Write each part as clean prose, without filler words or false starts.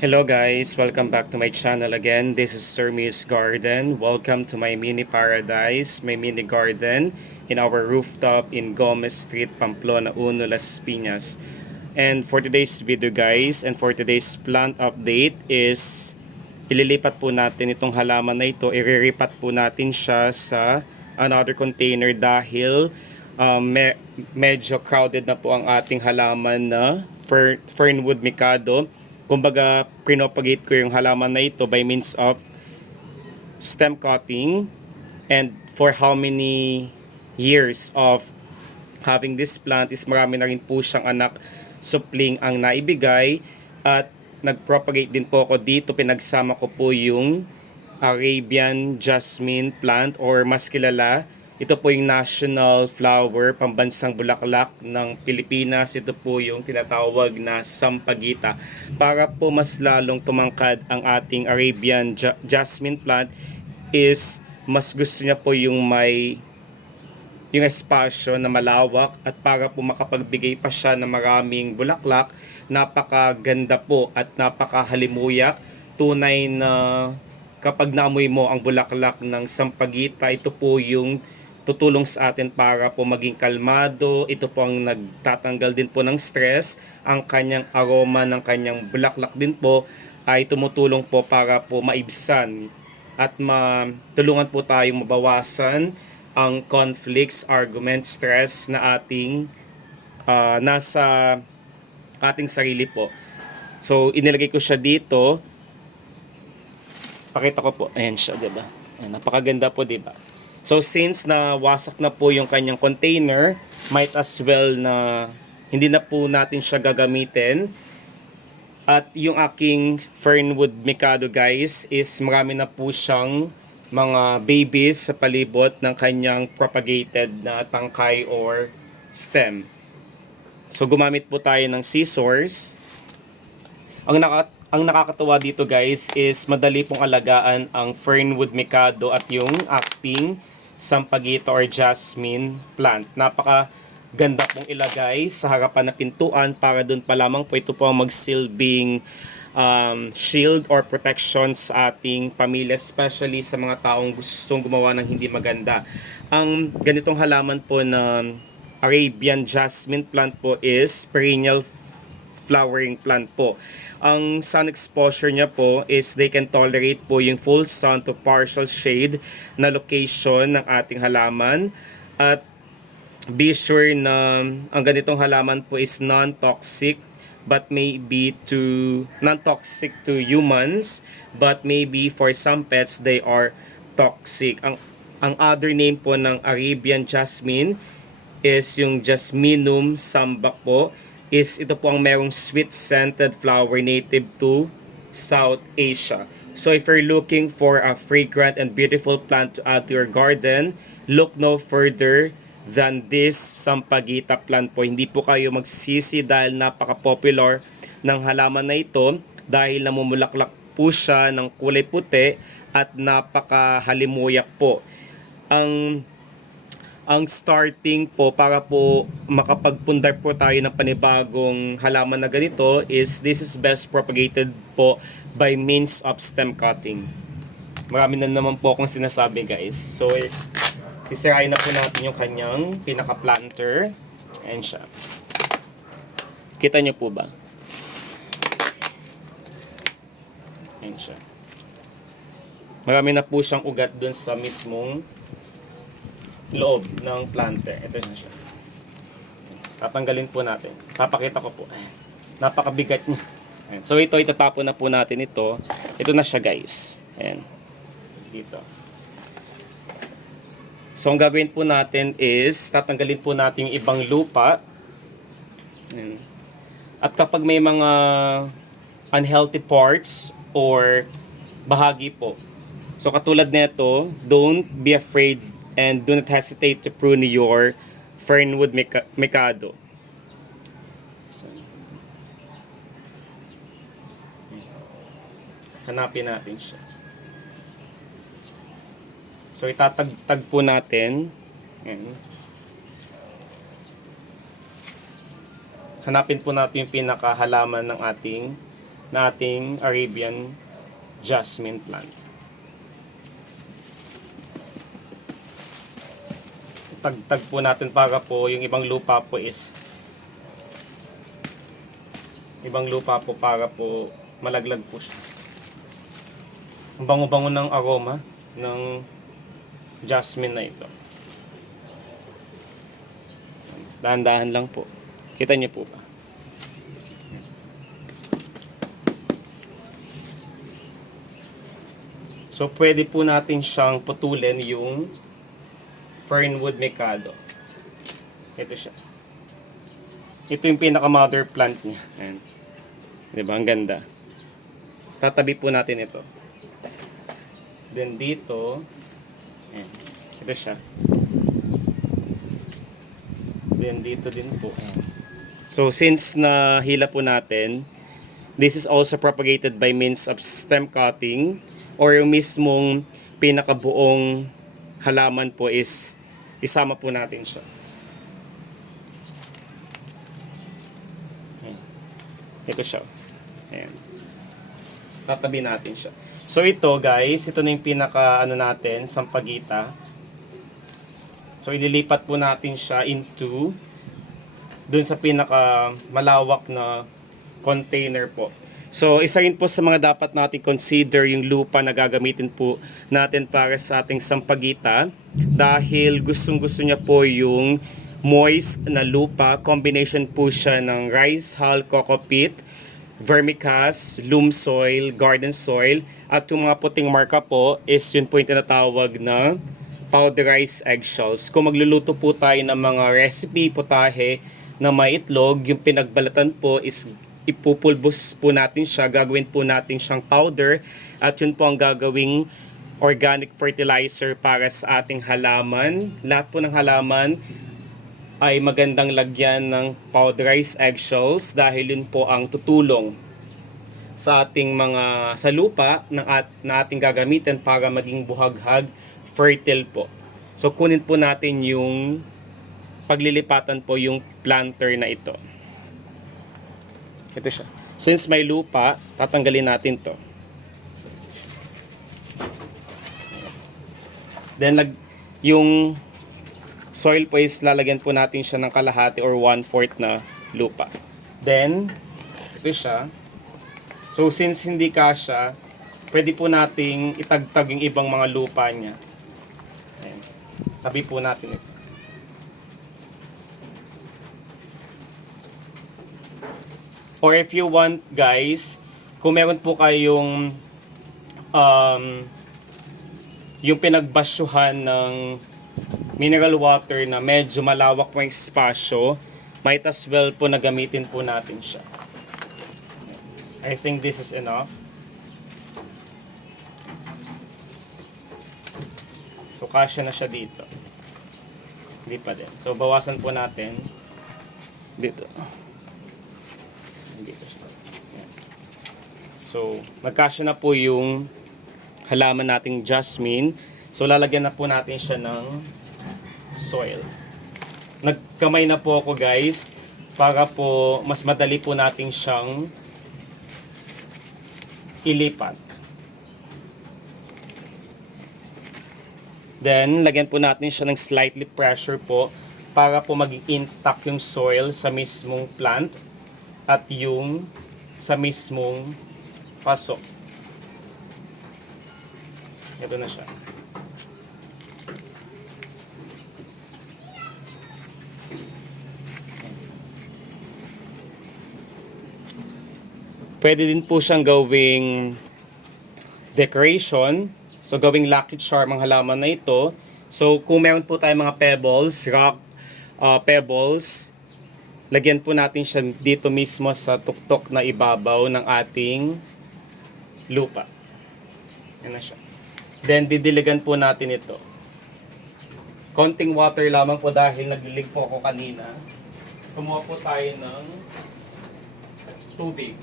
Hello guys, welcome back to my channel again. This is Sir Miss Garden. Welcome to my mini paradise, my mini garden in our rooftop in Gomez Street, Pamplona 1, Las Piñas. And for today's video guys, and for today's plant update is ililipat po natin itong halaman na ito, iriripat po natin siya sa another container dahil medyo crowded na po ang ating halaman na Fernwood Mikado. Kumbaga, pinopagate ko yung halaman na ito by means of stem cutting, and for how many years of having this plant is marami na rin po siyang anak supling ang naibigay, at nagpropagate din po ako dito. Pinagsama ko po yung Arabian Jasmine plant, or mas kilala, ito po yung national flower, pambansang bulaklak ng Pilipinas. Ito po yung tinatawag na sampagita. Para po mas lalong tumangkad ang ating Arabian Jasmine plant is mas gusto niya po yung may yung espasyo na malawak, at para po makapagbigay pa siya ng maraming bulaklak, napakaganda po at napakahalimuyak. Tunay na kapag naamoy mo ang bulaklak ng sampagita, ito po yung tutulong sa atin para po maging kalmado. Ito po ang nagtatanggal din po ng stress. Ang kanyang aroma ng kanyang bulaklak din po ay tumutulong po para po maibsan at matulungan po tayong mabawasan ang conflicts, argument, stress na ating nasa ating sarili po. So, inilagay ko siya dito. Pakita ko po. Ayan siya, diba? Ayan, napakaganda po, diba? So, since na wasak na po yung kanyang container, might as well na hindi na po natin siya gagamitin. At yung aking Fernwood Mikado guys is marami na po siyang mga babies sa palibot ng kanyang propagated na tangkay or stem. So, gumamit po tayo ng scissors. Ang nakakatuwa dito guys is madali pong alagaan ang Fernwood Mikado at yung acting sampagita or jasmine plant. Napaka ganda pong ilagay sa harapan ng pintuan para doon pa lamang po ito po ang magsilbing shield or protection sa ating pamilya, especially sa mga taong gustong gumawa ng hindi maganda. Ang ganitong halaman po na Arabian Jasmine plant po is perennial flowering plant po. Ang sun exposure niya po is they can tolerate po yung full sun to partial shade na location ng ating halaman. At be sure na ang ganitong halaman po is non-toxic, but maybe to non-toxic to humans, but maybe for some pets they are toxic. Ang other name po ng Arabian Jasmine is yung Jasminum sambac po. Ito po ang merong sweet scented flower native to South Asia. So if you're looking for a fragrant and beautiful plant to add to your garden, look no further than this sampagita plant po. Hindi po kayo magsisi dahil napaka-popular ng halaman na ito, dahil namumulaklak po siya ng kulay puti at napakahalimuyak po. Ang starting po para po makapagpundar po tayo ng panibagong halaman na ganito is this is best propagated po by means of stem cutting. Marami na naman po akong sinasabi guys. So, sisirain na po natin yung kanyang pinaka-planter. Ayan siya. Kita nyo po ba? Ayan siya. Marami na po siyang ugat dun sa mismong loob ng planter. Ito na siya. Tatanggalin po natin. Papakita ko po. Napakabigat niya. Ayan. So ito, itatapon na po natin ito. Ito na siya guys. Ayan. Dito. So ang gagawin po natin is tatanggalin po natin yung ibang lupa. Ayan. At kapag may mga unhealthy parts or bahagi po, so katulad nito, don't be afraid and do not hesitate to prune your Fernwood Mikado. Hanapin natin siya. So itatagtag po natin. Ayan. Hanapin po natin yung pinakahalaman ng ating na ating Arabian jasmine plant. Tagtag po natin para po yung ibang lupa po para po malaglag po siya. Ang bango-bango ng aroma ng jasmine na ito. Dahan-dahan lang po. Kita niyo po ba? So, pwede po natin siyang putulin yung Fernwood Mikado. Ito siya. Ito yung pinaka-mother plant niya. Ayan. Diba? Ang ganda. Tatabi po natin ito. Then dito, ayan. Ito siya. Then dito din po. Ayan. So, since nahila po natin, this is also propagated by means of stem cutting or yung mismong pinakabuong halaman po is isama po natin siya. Ayan. Ito siya. Ayan. Tatabi natin siya. So ito guys, ito na yung pinaka natin, sampagita. So ililipat po natin siya into dun sa pinaka malawak na container po. So isa rin po sa mga dapat natin consider yung lupa na gagamitin po natin para sa ating sampagita dahil gustong-gusto niya po yung moist na lupa. Combination po siya ng rice hull, coco peat, vermicast, loam soil, garden soil, at yung mga puting marka po is yun po yung tinatawag na powderized eggshells. Kung magluluto po tayo ng mga recipe, putahe na may itlog, yung pinagbalatan po is ipupulbos po natin siya, gagawin po natin siyang powder, at yun po ang gagawing organic fertilizer para sa ating halaman. Lahat po ng halaman ay magandang lagyan ng powderized eggshells dahil yun po ang tutulong sa ating sa lupa na ating gagamitin para maging buhaghag, fertile po. So kunin po natin yung paglilipatan po yung planter na ito. Ito siya. Since may lupa, tatanggalin natin to. Then yung soil po is lalagyan po natin siya ng kalahati or 1/4 na lupa. Then ito siya. So since hindi kasya, pwede po nating itagtag yung ibang mga lupa niya. Ayan. Tabi po natin ito. Or if you want guys, kung meron po kayong yung pinagbasyuhan ng mineral water na medyo malawak po yung espasyo, might as well po na gamitin po natin siya. I think this is enough. So kasya na siya dito. Hindi pa din. So bawasan po natin dito. Dito siya. So, magkasya na po yung halaman nating jasmine. So, lalagyan na po natin siya ng soil. Nagkamay na po ako guys para po mas madali po natin siyang ilipat. Then, lagyan po natin siya ng slightly pressure po para po maging intact yung soil sa mismong plant at yung sa mismong paso. Ito na siya. Pwede din po siyang gawing decoration. So, gawing lucky charm ang halaman na ito. So, kung meron po tayong mga pebbles, rock pebbles, lagyan po natin siya dito mismo sa tuktok na ibabaw ng ating lupa. Yan na siya. Then, didiligan po natin ito. Konting water lamang po dahil naglilig po ako kanina. Kumuha po tayo ng tubig.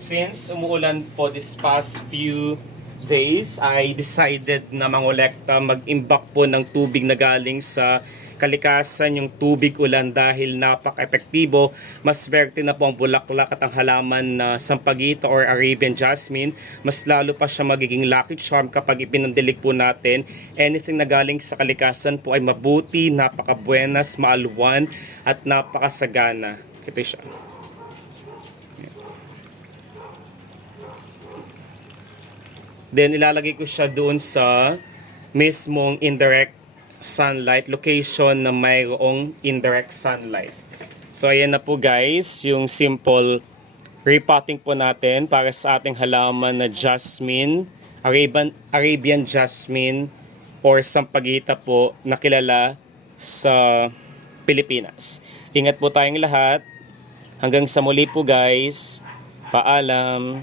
Since umuulan po this past few days, I decided na mangolekta, mag-imbak po ng tubig na galing sa kalikasan, yung tubig ulan dahil napaka-epektibo. Mas swerte na po ang bulaklak at ang halaman na sampagita or Arabian jasmine. Mas lalo pa siya magiging lucky charm kapag ipinandilig po natin. Anything na galing sa kalikasan po ay mabuti, napaka-buenas, maalwan at napakasagana. Ito siya. Then ilalagay ko siya doon sa mismong indirect sunlight location na mayroong indirect sunlight. So ayan na po guys, yung simple repotting po natin para sa ating halaman na jasmine, Arabian jasmine or sampagita po na kilala sa Pilipinas. Ingat po tayong lahat. Hanggang sa muli po guys. Paalam.